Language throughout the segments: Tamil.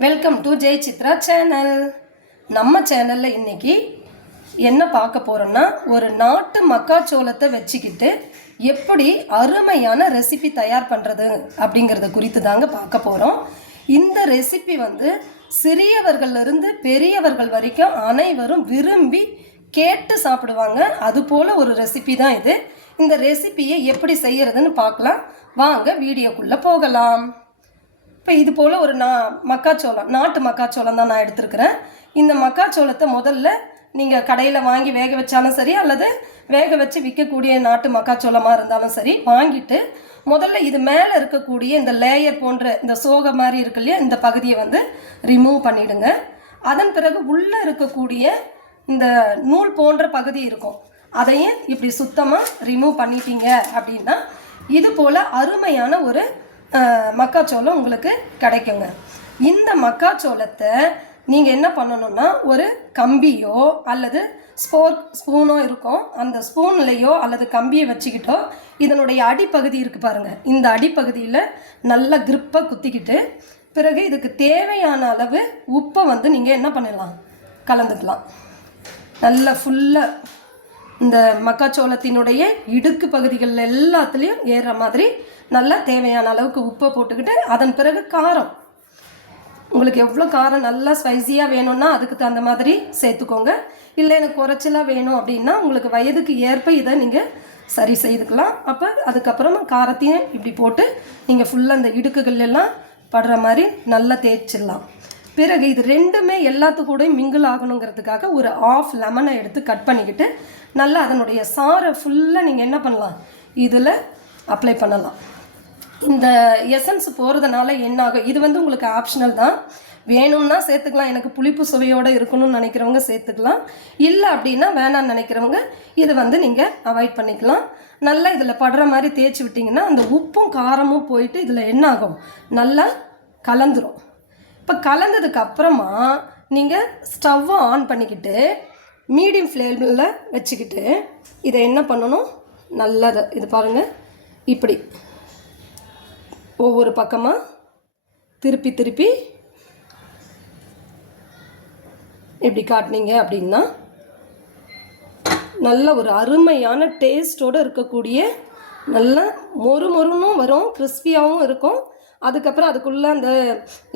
Welcome to Jai Chitra channel நம்ம சேனலில் இன்றைக்கி என்ன பார்க்க போகிறோம்னா ஒரு நாட்டு மக்காச்சோளத்தை வச்சுக்கிட்டு எப்படி அருமையான ரெசிபி தயார் பண்ணுறது அப்படிங்கிறத குறித்து தாங்க பார்க்க போகிறோம் இந்த ரெசிபி வந்து சிறியவர்கள்லேருந்து பெரியவர்கள் வரைக்கும் அனைவரும் விரும்பி கேட்டு சாப்பிடுவாங்க. அது போல் ஒரு ரெசிபி தான் இது. இந்த ரெசிபியை எப்படி செய்கிறதுன்னு பார்க்கலாம். வாங்க வீடியோக்குள்ளே போகலாம். இப்போ இது போல் ஒரு நா மக்காச்சோளம் நாட்டு மக்காச்சோளம் தான் நான் எடுத்துருக்கிறேன். இந்த மக்காச்சோளத்தை முதல்ல நீங்கள் கடையில் வாங்கி வேக வச்சாலும் சரி அல்லது வேக வச்சு விற்கக்கூடிய நாட்டு மக்காச்சோளமாக இருந்தாலும் சரி வாங்கிட்டு முதல்ல இது மேலே இருக்கக்கூடிய இந்த லேயர் போன்ற இந்த சோகை மாதிரி இருக்கு இல்லையா இந்த பகுதியை வந்து ரிமூவ் பண்ணிவிடுங்க அதன் பிறகு உள்ளே இருக்கக்கூடிய இந்த நூல் போன்ற பகுதி இருக்கும். அதையும் இப்படி சுத்தமாக ரிமூவ் பண்ணிட்டீங்க அப்படின்னா இது போல் அருமையான ஒரு மக்காச்சோளம் உங்களுக்கு கிடைக்குங்க. இந்த மக்காச்சோளத்தை நீங்கள் என்ன பண்ணணும்னா ஒரு கம்பியோ அல்லது ஸ்போர்க் ஸ்பூனோ இருக்கும் அந்த ஸ்பூன்லேயோ அல்லது கம்பியை வச்சுக்கிட்டோ இதனுடைய அடிப்பகுதி இருக்குது பாருங்கள் இந்த அடிப்பகுதியில் நல்லா கிரிப்பை குத்திக்கிட்டு பிறகு இதுக்கு தேவையான அளவு உப்பை வந்து நீங்கள் என்ன பண்ணிடலாம்? கலந்துக்கலாம். நல்லா ஃபுல்லாக இந்த மக்காச்சோளத்தினுடைய இடுக்கு பகுதிகள் எல்லாத்துலேயும் ஏறுற மாதிரி நல்லா தேவையான அளவுக்கு உப்பை போட்டுக்கிட்டு அதன் பிறகு காரம். உங்களுக்கு எவ்வளோ காரம் நல்லா ஸ்பைசியாக வேணும்னா அதுக்கு தகுந்த மாதிரி சேர்த்துக்கோங்க. இல்லை எனக்கு குறைச்சலாக வேணும் அப்படின்னா உங்களுக்கு வயதுக்கு ஏற்ப இதை நீங்கள் சரி செய்துக்கலாம். அப்போ அதுக்கப்புறமா காரத்தையும் இப்படி போட்டு நீங்கள் ஃபுல்லாக அந்த இடுக்குகள் எல்லாம் படுற மாதிரி நல்லா தேய்ச்சிடலாம். பிறகு இது ரெண்டுமே எல்லாத்து கூடயும் மிங்கிள் ஆகணுங்கிறதுக்காக ஒரு ஆஃப் லெமனை எடுத்து கட் பண்ணிக்கிட்டு நல்லா அதனுடைய சாரை ஃபுல்லாக நீங்கள் என்ன பண்ணலாம்? இதில் அப்ளை பண்ணலாம். இந்த எசன்ஸ் போகிறதுனால என்ன ஆகும்? இது வந்து உங்களுக்கு ஆப்ஷனல் தான். வேணும்னா சேர்த்துக்கலாம். எனக்கு புளிப்பு சுவையோடு இருக்கணும்னு நினைக்கிறவங்க சேர்த்துக்கலாம். இல்லை அப்படின்னா வேணாம்னு நினைக்கிறவங்க இதை வந்து நீங்கள் அவாய்ட் பண்ணிக்கலாம். நல்லா இதில் படுற மாதிரி தேய்ச்சி விட்டிங்கன்னா அந்த உப்பும் காரமும் போயிட்டு இதில் என்ன ஆகும்? நல்லா கலந்துரும். இப்போ கலந்ததுக்கு அப்புறமா நீங்கள் ஸ்டவ்வை ஆன் பண்ணிக்கிட்டு மீடியம் ஃப்ளேமில் வச்சுக்கிட்டு இதை என்ன பண்ணணும்? நல்லதை. இது பாருங்கள் இப்படி. ஒவ்வொரு பக்கமாக திருப்பி திருப்பி இப்படி காட்டினீங்க அப்படின்னா நல்ல ஒரு அருமையான டேஸ்ட்டோடு இருக்கக்கூடிய நல்ல மொறு மொறுன்னும் வரும் கிறிஸ்பியாகவும் இருக்கும். அதுக்கப்புறம் அதுக்குள்ளே அந்த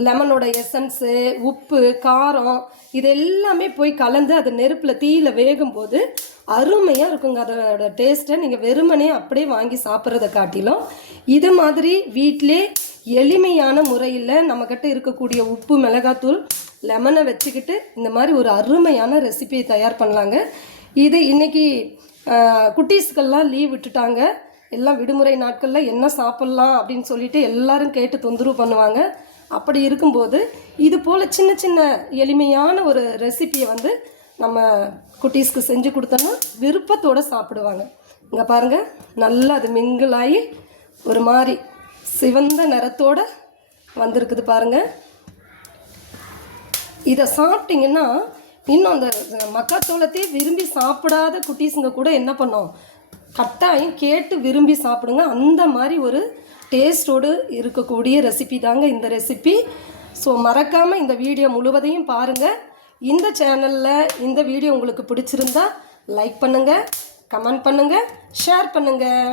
லெமனோட எசன்ஸு உப்பு காரம் இது எல்லாமே போய் கலந்து அது நெருப்பில் தீயில் வேகும்போது அருமையாக இருக்குங்க. அதோட டேஸ்ட்டை நீங்கள் வெறுமனே அப்படியே வாங்கி சாப்பிட்றத காட்டிலும் இது மாதிரி வீட்டிலே எளிமையான முறையில் நம்மக்கிட்ட இருக்கக்கூடிய உப்பு மிளகாத்தூள் லெமனை வச்சுக்கிட்டு இந்த மாதிரி ஒரு அருமையான ரெசிபியை தயார் பண்ணலாங்க. இது இன்னைக்கு குட்டீஸ்க்கெல்லாம் லீவ் விட்டுட்டாங்க. எல்லாம் விடுமுறை நாட்களில் என்ன சாப்பிட்லாம் அப்படின்னு சொல்லிட்டு எல்லாரும் கேட்டு தொந்தரவு பண்ணுவாங்க. அப்படி இருக்கும்போது இது போல் சின்ன சின்ன எளிமையான ஒரு ரெசிபியை வந்து நம்ம குட்டீஸ்க்கு செஞ்சு கொடுத்தோன்னா விருப்பத்தோடு சாப்பிடுவாங்க. இங்கே பாருங்கள் நல்லா அது mingle ஆகி ஒரு மாதிரி சிவந்த நிறத்தோடு வந்திருக்குது பாருங்கள் இதை சாப்பிட்டிங்கன்னா இன்னும் அந்த மக்காச்சோளத்தையே விரும்பி சாப்பிடாத குட்டீஸுங்க கூட என்ன பண்ணோம்? கட்டாயம் கேட்டு விரும்பி சாப்பிடுங்க. அந்த மாதிரி ஒரு டேஸ்டோடு இருக்கக்கூடிய ரெசிபி தாங்க இந்த ரெசிபி ஸோ மறக்காமல் இந்த வீடியோ முழுவதையும் பாருங்கள் இந்த சேனலில் இந்த வீடியோ உங்களுக்கு பிடிச்சிருந்தா லைக் பண்ணுங்கள் கமெண்ட் பண்ணுங்கள் ஷேர் பண்ணுங்கள்